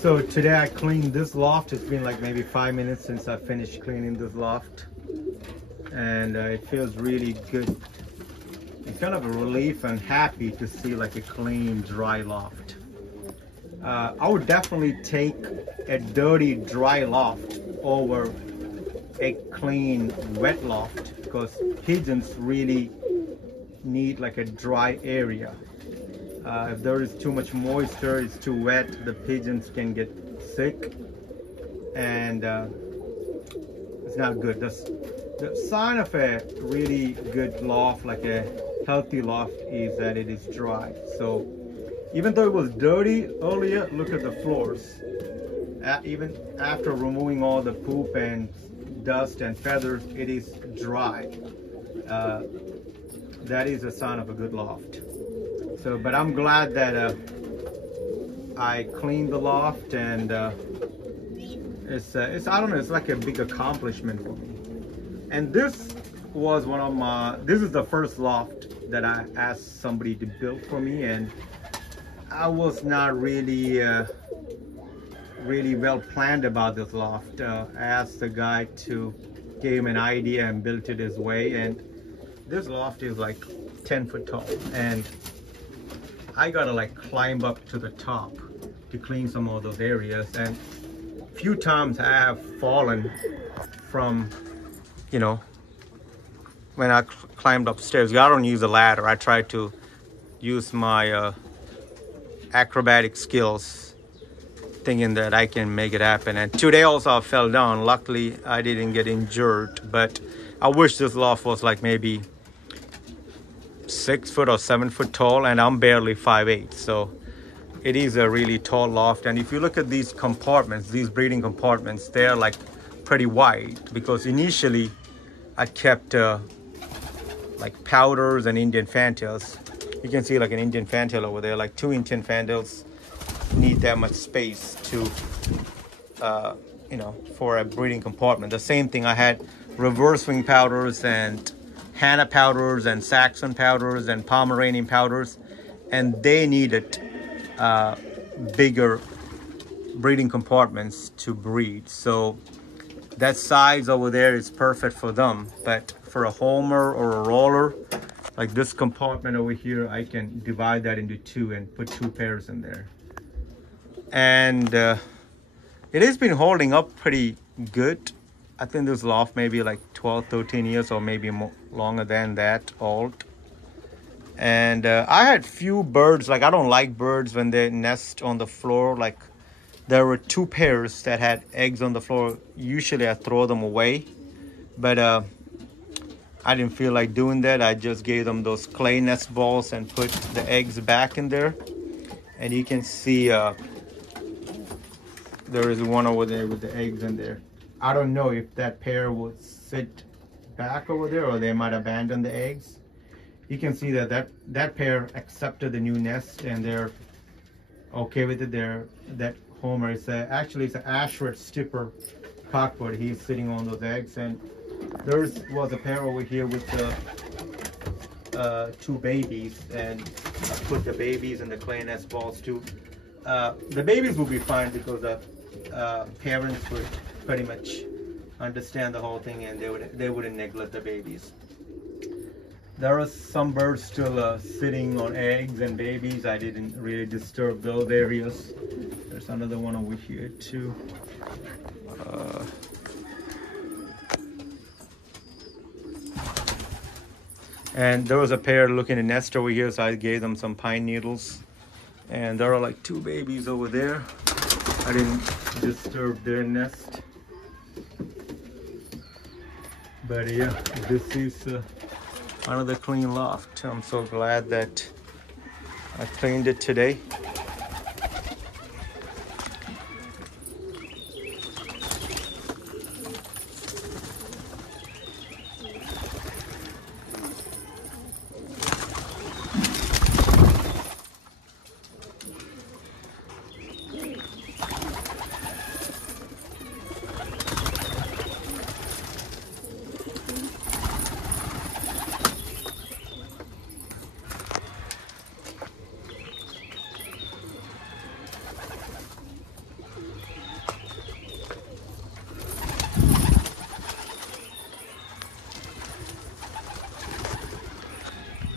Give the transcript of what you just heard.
So today I cleaned this loft. It's been like maybe 5 minutes since I finished cleaning this loft, and it feels really good. It's kind of a relief and happy to see like a clean, dry loft. I would definitely take a dirty, dry loft over a clean, wet loft, because pigeons really need like a dry area. If there is too much moisture, it's too wet, the pigeons can get sick, and it's not good. The sign of a really good loft, like a healthy loft, is that it is dry. So even though it was dirty earlier, look at the floors. Even after removing all the poop and dust and feathers, it is dry. That is a sign of a good loft. So, but I'm glad that I cleaned the loft, and it's I don't know, it's like a big accomplishment for me. And this was this is the first loft that I asked somebody to build for me, and I was not really really well planned about this loft. I asked the guy to give him an idea and built it his way, and this loft is like 10 foot tall, and I gotta like climb up to the top to clean some of those areas. And a few times I have fallen from, you know, when I climbed upstairs. I don't use a ladder. I try to use my acrobatic skills, thinking that I can make it happen. And today also I fell down. Luckily I didn't get injured, but I wish this loft was like maybe 6 foot or 7 foot tall, and I'm barely 5'8", so it is a really tall loft. And if you look at these compartments, these breeding compartments, they're like pretty wide, because initially I kept like powders and Indian fantails. You can see like an Indian fantail over there, like 2 Indian fantails need that much space to you know, for a breeding compartment. The same thing, I had reverse wing powders and Hannah powders and Saxon powders and Pomeranian powders, and they needed bigger breeding compartments to breed. So that size over there is perfect for them. But for a homer or a roller, like this compartment over here, I can divide that into 2 and put 2 pairs in there. And it has been holding up pretty good. I think this loft maybe like 12, 13 years, or maybe more, longer than that old. And I had few birds. Like, I don't like birds when they nest on the floor. Like, there were 2 pairs that had eggs on the floor. Usually I throw them away, but I didn't feel like doing that. I just gave them those clay nest balls and put the eggs back in there. And you can see there is one over there with the eggs in there. I don't know if that pair would sit back over there, or they might abandon the eggs. You can see that that pair accepted the new nest, and they're okay with it. That homer is actually it's an Ashford Stipper cockbird. He's sitting on those eggs. And there was a pair over here with the 2 babies, and I put the babies in the clay nest balls too. The babies will be fine, because the parents would pretty much understand the whole thing, and they wouldn't neglect the babies. There are some birds still sitting on eggs and babies. I didn't really disturb those areas. There's another one over here too. And there was a pair looking to nest over here, so I gave them some pine needles. And there are like 2 babies over there. I didn't disturb their nest. But yeah, this is another clean loft. I'm so glad that I cleaned it today.